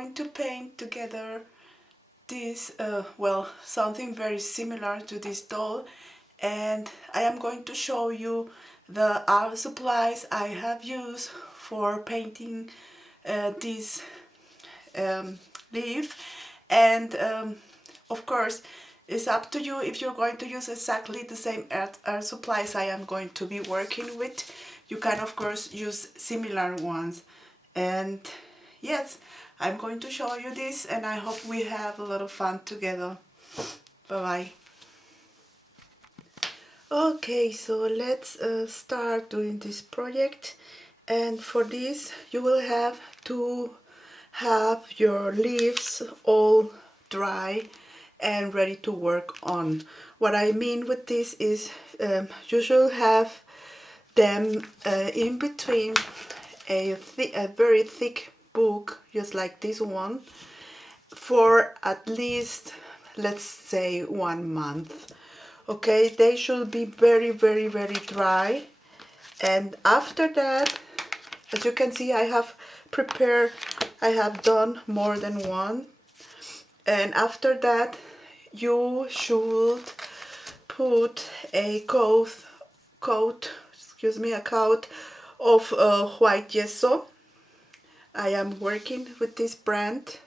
going to paint together this, well, something very similar to this doll, and I am going to show you the art supplies I have used for painting this leaf. And of course, it's up to you if you're going to use exactly the same art supplies I am going to be working with. You can of course use similar ones. And yes, I'm going to show you this, and I hope we have a lot of fun together. Bye bye. Okay, so let's start doing this project. And for this you will have to have your leaves all dry and ready to work on. What I mean with this is you should have them in between a very thick book, just like this one, for at least, let's say, 1 month. Okay, they should be very dry. And after that, as you can see, I have done more than one. And after that, you should put a coat of white gesso. I am working with this brand.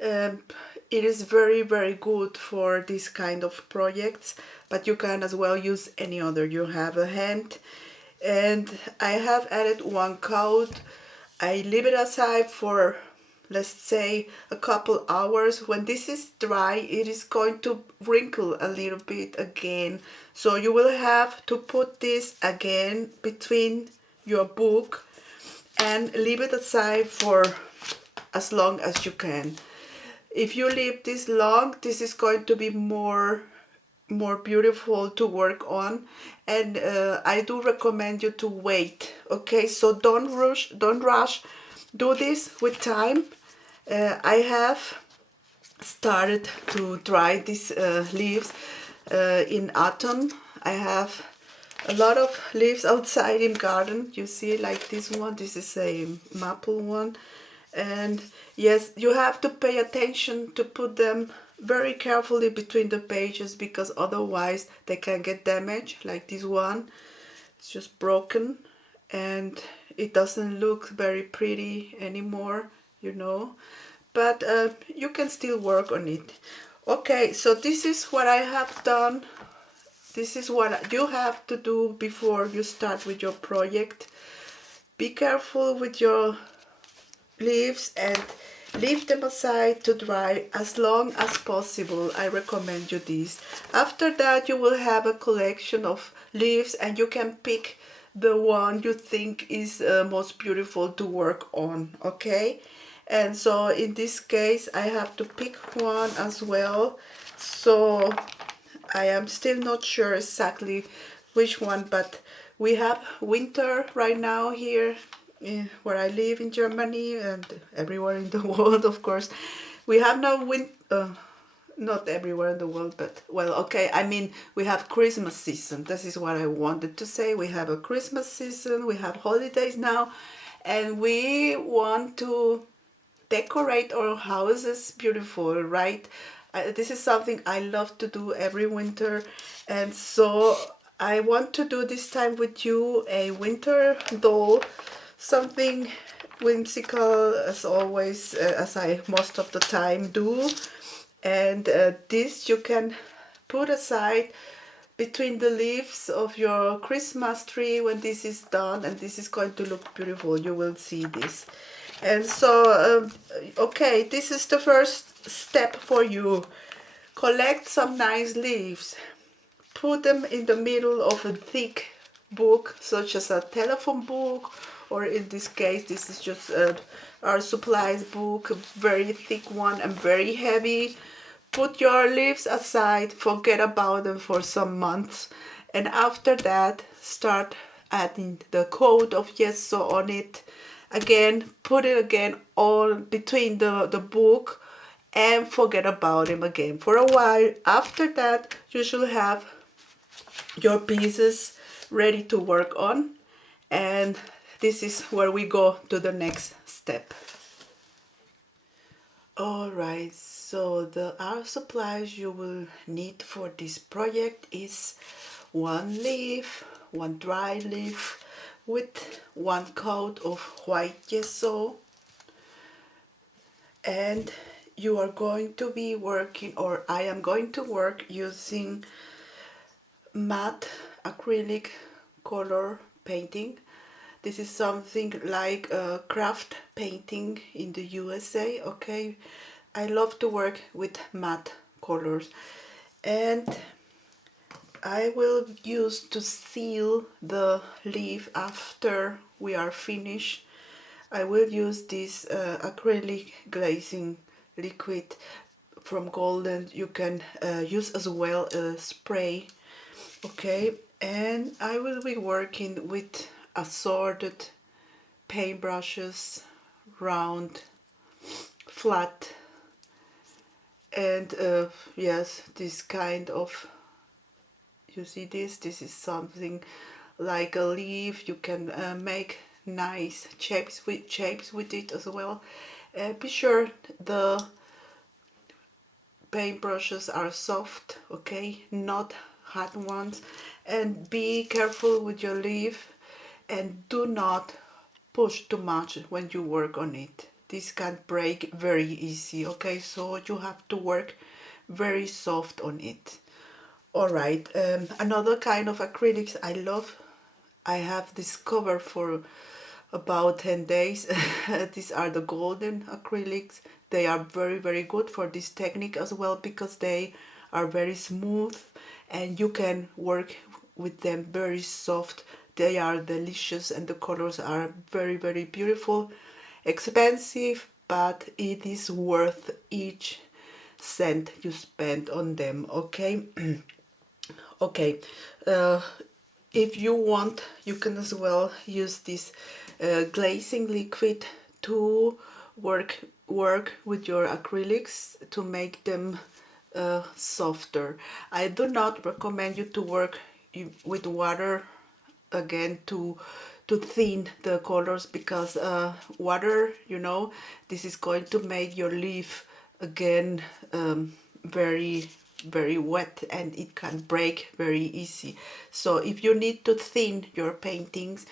It is very good for this kind of projects, but you can as well use any other you have a hand. And I have added 1 coat. I leave it aside for, let's say, a couple hours. When this is dry, it is going to wrinkle a little bit again, so you will have to put this again between your book and leave it aside for as long as you can. If you leave this long, this is going to be more beautiful to work on, and I do recommend you to wait. Okay, so don't rush, do this with time. I have started to dry these leaves in autumn. I have a lot of leaves outside in garden. You see, like this one, this is a maple one. And yes, you have to pay attention to put them very carefully between the pages, because otherwise they can get damaged. Like this one, it's just broken and it doesn't look very pretty anymore, you know, but you can still work on it. Okay, so this is what I have done. This is what you have to do before you start with your project. Be careful with your leaves and leave them aside to dry as long as possible. I recommend you this. After that, you will have a collection of leaves and you can pick the one you think is most beautiful to work on. Okay, and so in this case I have to pick one as well, so I am still not sure exactly which one, but we have winter right now here where I live in Germany, and everywhere in the world, of course. We have no not everywhere in the world, but, well, okay, I mean, we have Christmas season. This is what I wanted to say. We have a Christmas season, we have holidays now, and we want to decorate our houses beautiful, right? This is something I love to do every winter, and so I want to do this time with you a winter doll, something whimsical as always, as I most of the time do. And this you can put aside between the leaves of your Christmas tree when this is done, and this is going to look beautiful. You will see this. And so okay, this is the first step for you. Collect some nice leaves, put them in the middle of a thick book, such as a telephone book, or in this case this is just our supplies book, a very thick one and very heavy. Put your leaves aside, forget about them for some months, and after that start adding the coat of gesso on it. Again, put it again on between the book and forget about him again for a while. After that, you should have your pieces ready to work on, and this is where we go to the next step. Alright, so the art supplies you will need for this project is one leaf, one dry leaf with one coat of white gesso, and you are going to be working, or I am going to work using matte acrylic color painting. This is something like a craft painting in the USA, okay? I love to work with matte colors, and I will use to seal the leaf after we are finished. I will use this acrylic glazing liquid from Golden. You can use as well a spray, okay? And I will be working with assorted paintbrushes, round, flat, and yes, this kind of, you see this? This is something like a leaf. You can make nice shapes with it as well. Be sure the paintbrushes are soft, okay, not hard ones, and be careful with your leaf and do not push too much when you work on it. This can break very easy, okay, so you have to work very soft on it. Alright, another kind of acrylics I love, I have discovered for about 10 days. These are the Golden acrylics. They are very good for this technique as well because they are very smooth and you can work with them very soft. They are delicious and the colors are very beautiful. Expensive, but it is worth each cent you spend on them, okay? Okay, uh, if you want, you can as well use this glazing liquid to work with your acrylics to make them softer. I do not recommend you to work with water again to thin the colors because water, you know, this is going to make your leaf again very wet and it can break very easy. So if you need to thin your paintings,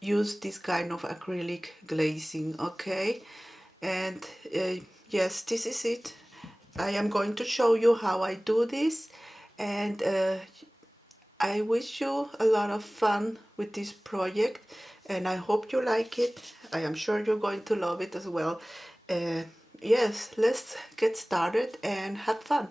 use this kind of acrylic glazing, okay? And yes, this is it. I am going to show you how I do this, and I wish you a lot of fun with this project and I hope you like it. I am sure you're going to love it as well. Yes, let's get started and have fun.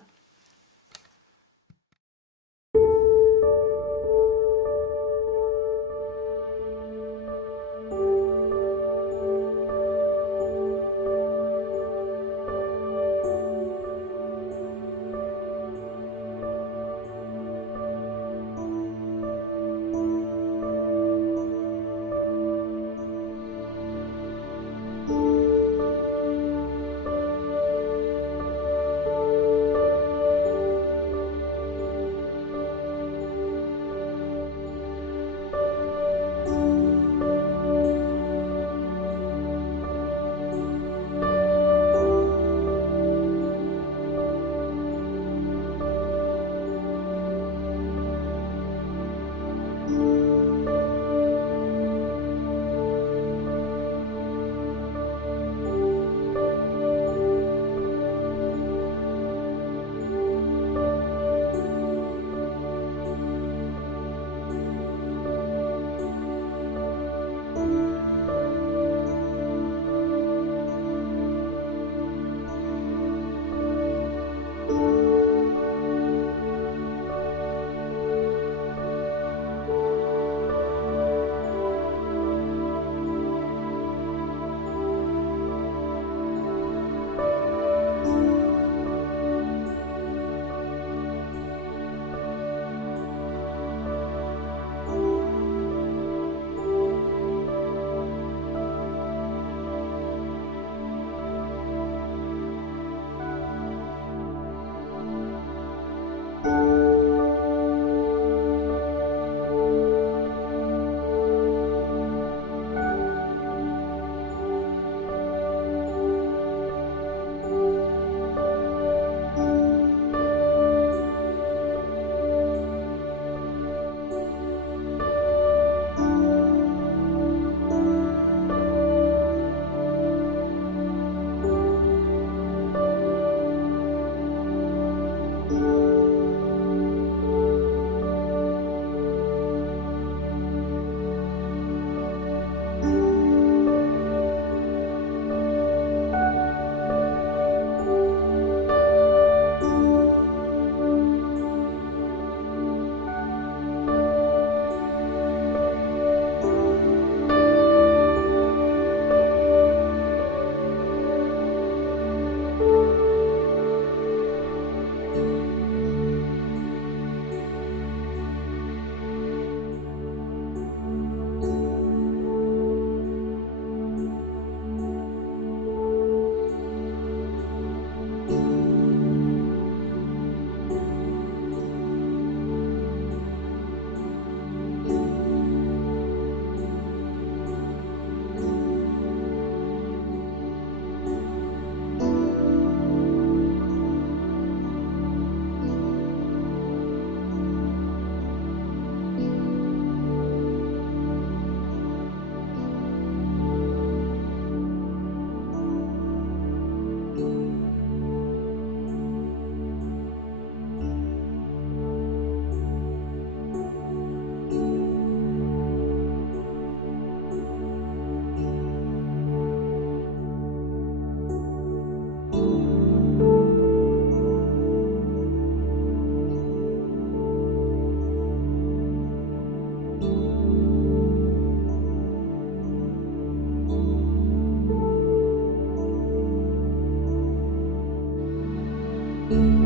you.